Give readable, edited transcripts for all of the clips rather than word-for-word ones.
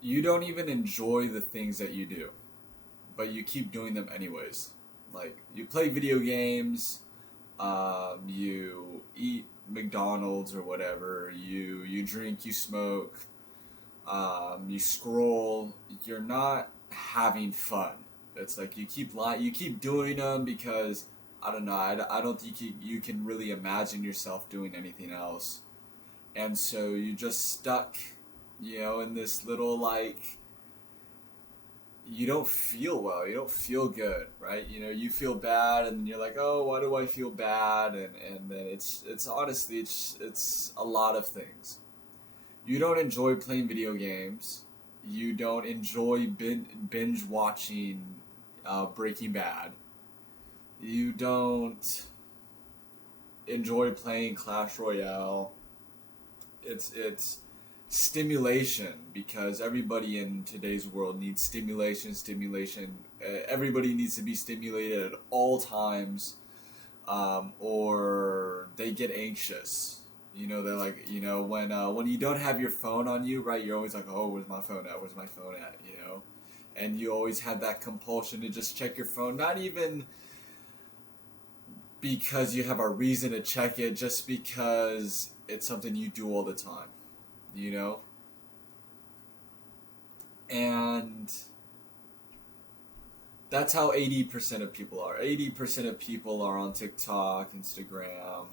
You don't even enjoy the things that you do, but you keep doing them anyways. Like you play video games, you eat McDonald's or whatever, you drink, you smoke, you scroll. You're not having fun. It's like you keep doing them because I don't know. I don't think you can really imagine yourself doing anything else, and so you're just stuck, in this little like you don't feel well. You don't feel good, right? You feel bad, and you're like, oh, why do I feel bad? And then it's honestly it's a lot of things. You don't enjoy playing video games. You don't enjoy binge watching Breaking Bad. You don't enjoy playing Clash Royale. It's stimulation because everybody in today's world needs stimulation. Everybody needs to be stimulated at all times, or they get anxious. They're like, when you don't have your phone on you, right? You're always like, oh, where's my phone at? Where's my phone at? And you always have that compulsion to just check your phone. Not even because you have a reason to check it, just because it's something you do all the time, you know? And that's how 80% of people are. 80% of people are on TikTok, Instagram.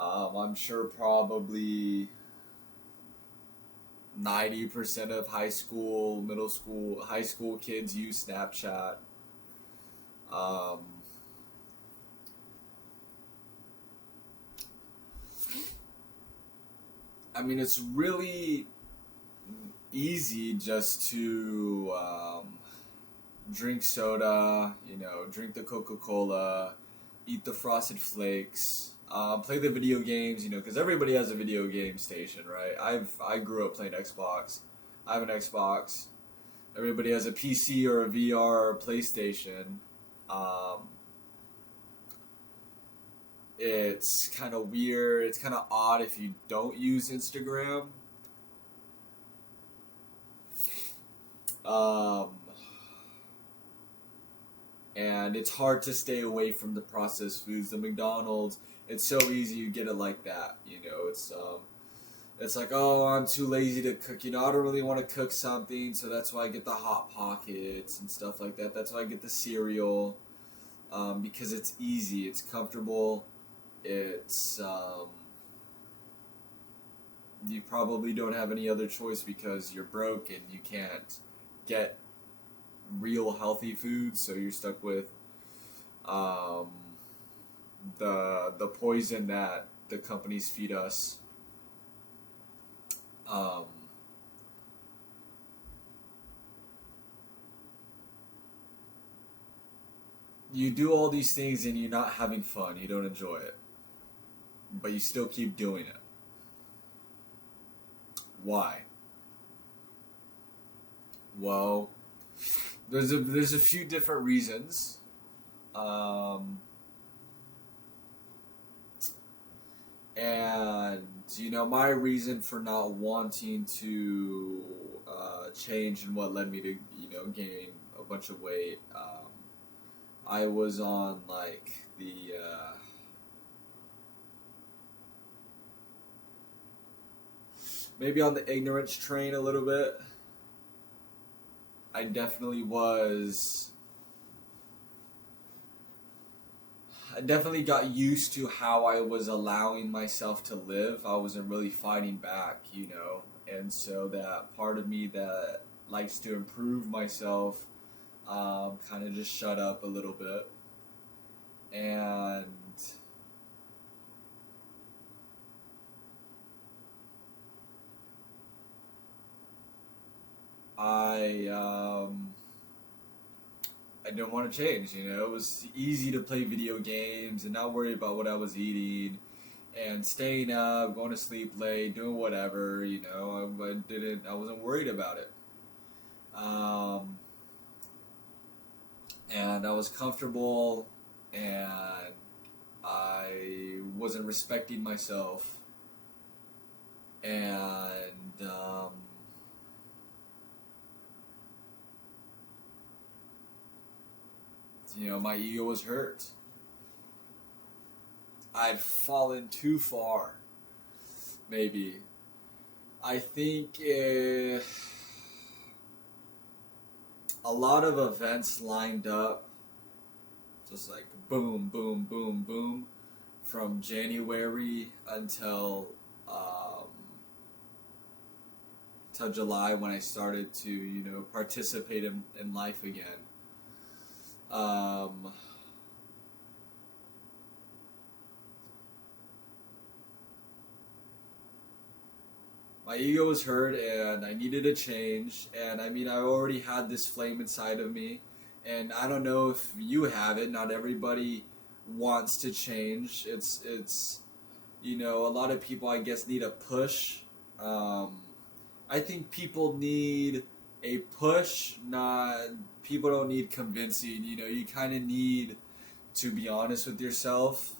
I'm sure probably 90% of high school, middle school, high school kids use Snapchat. Um, I mean, it's really easy just to drink soda, drink the Coca-Cola, eat the Frosted Flakes, play the video games, because everybody has a video game station, right? I grew up playing Xbox. I have an Xbox. Everybody has a PC or a VR or a PlayStation. Um, it's kind of weird. It's kind of odd if you don't use Instagram. Um, and it's hard to stay away from the processed foods. The McDonald's, it's so easy you get it like that. It's like, oh, I'm too lazy to cook. I don't really want to cook something, so that's why I get the hot pockets and stuff like that. That's why I get the cereal, because it's easy, it's comfortable, it's you probably don't have any other choice because you're broke and you can't get real healthy foods, so you're stuck with um, the poison that the companies feed us. Um, you do all these things and you're not having fun. You don't enjoy it, but you still keep doing it. Why? Well, there's a few different reasons. Um, and my reason for not wanting to change and what led me to gain a bunch of weight. I was on like the maybe on the ignorance train a little bit. I definitely was. I definitely got used to how I was allowing myself to live. I wasn't really fighting back, and so that part of me that likes to improve myself kind of just shut up a little bit. And I I didn't want to change. It was easy to play video games and not worry about what I was eating, and staying up, going to sleep late, doing whatever. I wasn't worried about it. Um, and I was comfortable, and I wasn't respecting myself, and you know, my ego was hurt. I'd fallen too far, maybe. I think a lot of events lined up, just like boom, boom, boom, boom, from January till July, when I started to, you know, participate in life again. My ego was hurt and I needed a change. And I mean, I already had this flame inside of me. And I don't know if you have it. Not everybody wants to change. It's you know, a lot of people, I guess, need a push. I think people need a push, not, people don't need convincing. You know, you kind of need to be honest with yourself,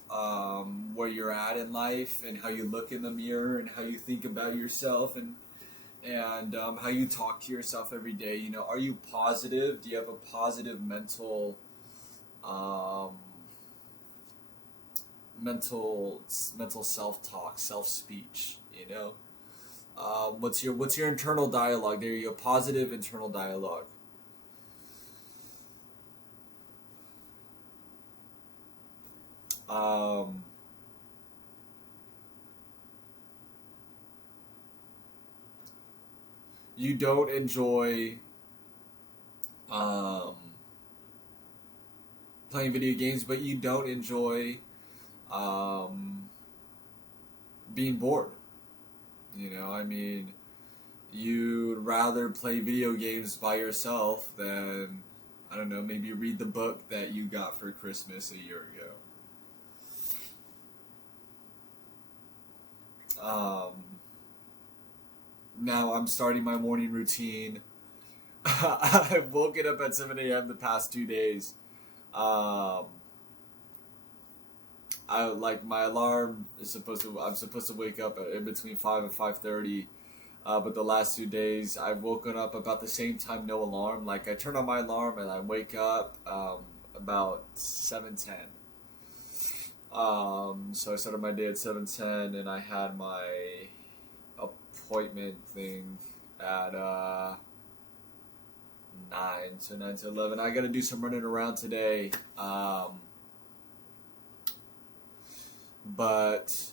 where you're at in life and how you look in the mirror and how you think about yourself, and how you talk to yourself every day. You know, are you positive? Do you have a positive um, mental self-talk, self-speech? You know, what's your internal dialogue? There you go, positive internal dialogue. Um, you don't enjoy um, playing video games, but you don't enjoy um, being bored. You know, I mean, you'd rather play video games by yourself than, I don't know, maybe read the book that you got for Christmas a year ago. Um, Now I'm starting my morning routine. I've woken up at 7 a.m. the past 2 days. Um, I like my alarm is supposed to. I'm supposed to wake up in between 5 and 5:30. But the last 2 days, I've woken up about the same time, no alarm. Like I turn on my alarm and I wake up about 7:10. So I started my day at 7:10, and I had my appointment thing at 9, so 9 to 11. I gotta do some running around today. But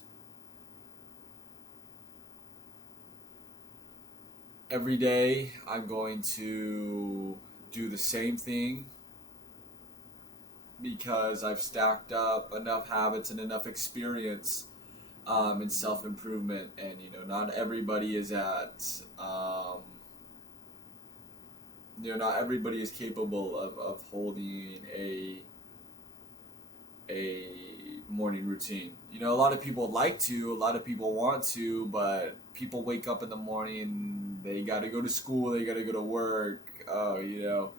every day I'm going to do the same thing because I've stacked up enough habits and enough experience in self improvement, and you know, not everybody is at you know, not everybody is capable of holding a morning routine. You know, a lot of people like to, a lot of people want to, but people wake up in the morning, they got to go to school, they got to go to work. You know,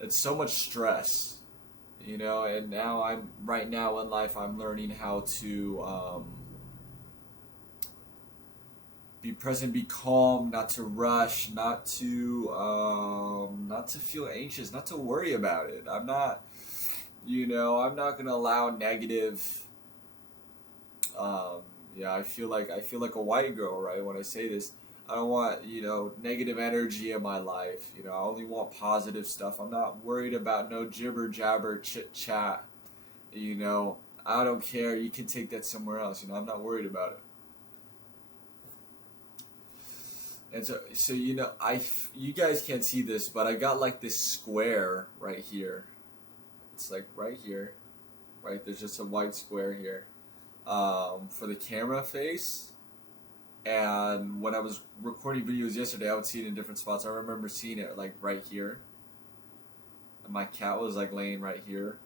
it's so much stress. You know, and now I'm right now in life, I'm learning how to be present, be calm, not to rush, not to feel anxious, not to worry about it. I'm not, you know, I'm not gonna allow negative. Um, yeah, I feel like a white girl, right? When I say this, I don't want, you know, negative energy in my life. You know, I only want positive stuff. I'm not worried about no jibber jabber chit chat. You know, I don't care. You can take that somewhere else. You know, I'm not worried about it. And so you know, you guys can't see this, but I got like this square right here. It's like right here, right? There's just a white square here, for the camera face. And when I was recording videos yesterday, I would see it in different spots. I remember seeing it like right here. And my cat was like laying right here,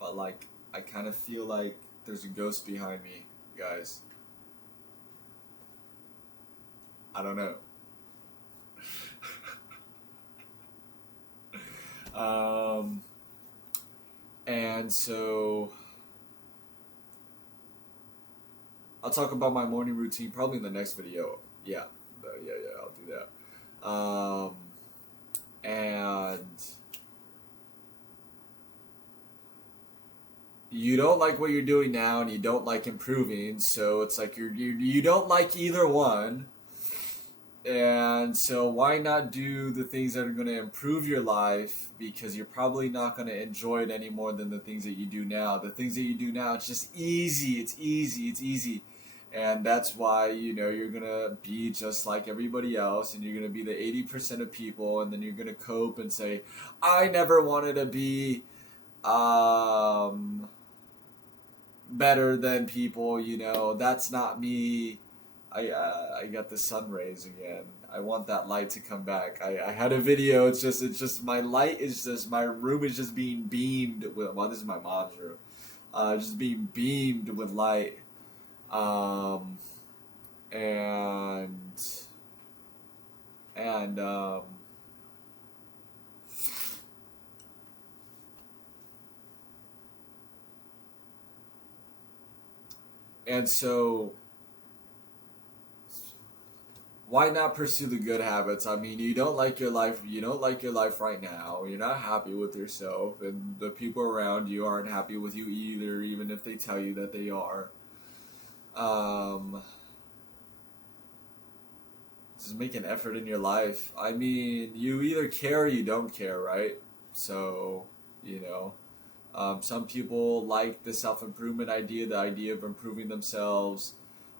but like I kind of feel like there's a ghost behind me, guys. I don't know. Um, and so I'll talk about my morning routine probably in the next video. Yeah, yeah, I'll do that. And you don't like what you're doing now and you don't like improving, so it's like you don't like either one. And so why not do the things that are going to improve your life, because you're probably not going to enjoy it any more than the things that you do now. The things that you do now, it's just easy. It's easy. It's easy. And that's why, you're going to be just like everybody else, and you're going to be the 80% of people, and then you're going to cope and say, I never wanted to be better than people, that's not me. I got the sun rays again. I want that light to come back. I had a video. It's just my light is just, my room is just being beamed with. Well, this is my mom's room. Just being beamed with light. And so why not pursue the good habits? I mean, you don't like your life. You don't like your life right now. You're not happy with yourself, and the people around you aren't happy with you either, even if they tell you that they are. Just make an effort in your life. I mean, you either care or you don't care, right? So, some people like the self-improvement idea, the idea of improving themselves.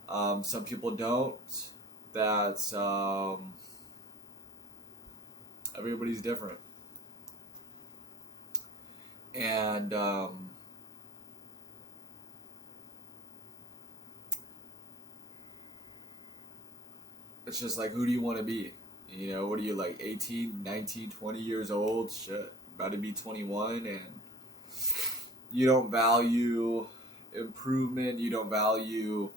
Some people don't. That's everybody's different, and it's just like, who do you want to be? What are you, like 18, 19, 20 years old? Shit, about to be 21, and you don't value improvement. You don't value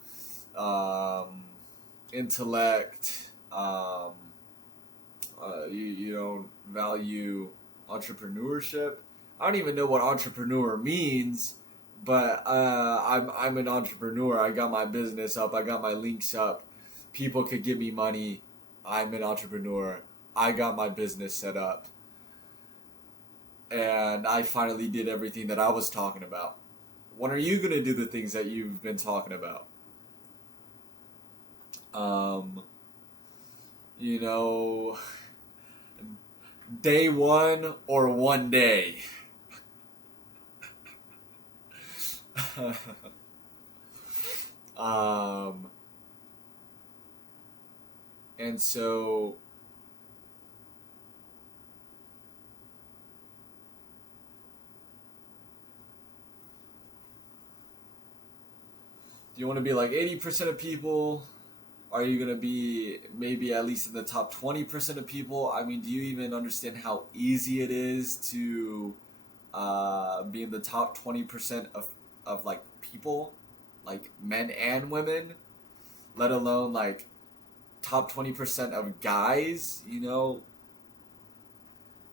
intellect. You don't value entrepreneurship. I don't even know what entrepreneur means, but I'm an entrepreneur. I got my business up. I got my links up. People could give me money. I'm an entrepreneur. I got my business set up. And I finally did everything that I was talking about. When are you going to do the things that you've been talking about? Day one or one day? And so do you want to be like 80% of people? Are you going to be maybe at least in the top 20% of people? I mean, do you even understand how easy it is to be in the top 20% of like people, like men and women, let alone like top 20% of guys?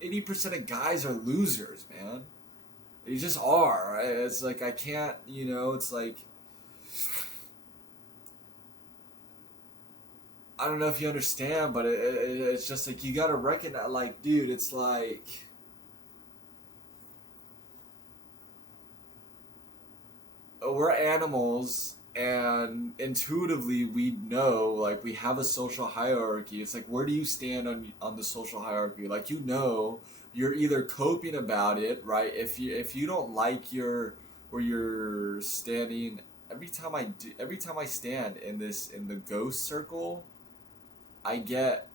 80% of guys are losers, man. They just are. Right? It's like, I can't, it's like, I don't know if you understand, but it's just like, you gotta recognize, like, dude, it's like, we're animals, and intuitively we know, like, we have a social hierarchy. It's like, where do you stand on the social hierarchy? Like, you're either coping about it, right? If you don't like where you're standing, every time I stand in the ghost circle, I get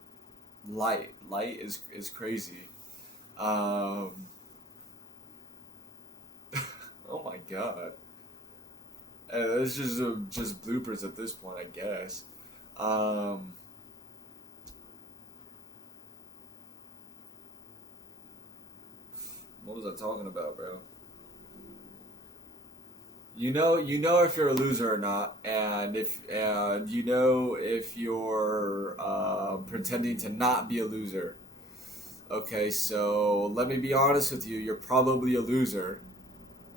light. Light is crazy. Oh my god. It's just bloopers at this point, I guess. What was I talking about, bro? You know if you're a loser or not, and if you're pretending to not be a loser. Okay, so let me be honest with you. You're probably a loser,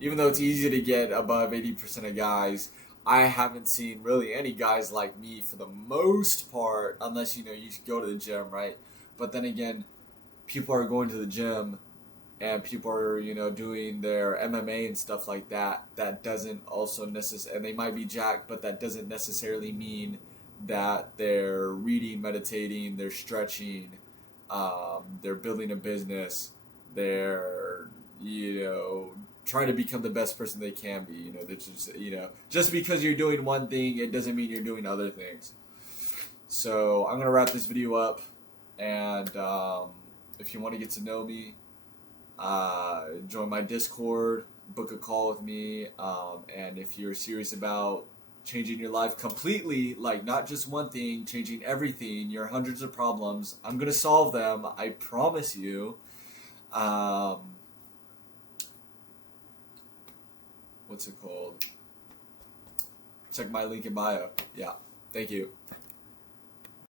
even though it's easy to get above 80% of guys. I haven't seen really any guys like me for the most part, unless you go to the gym, right? But then again, people are going to the gym and people are, you know, doing their MMA and stuff like that, that doesn't also necessarily, and they might be jacked, but that doesn't necessarily mean that they're reading, meditating, they're stretching, they're building a business, they're, you know, trying to become the best person they can be. You know, they're just, you know, just because you're doing one thing, it doesn't mean you're doing other things. So I'm gonna wrap this video up, and if you want to get to know me, join my Discord, book a call with me, and if you're serious about changing your life completely, like not just one thing, changing everything, your hundreds of problems, I'm gonna solve them, I promise you. What's it called? Check my link in bio. Yeah, thank you.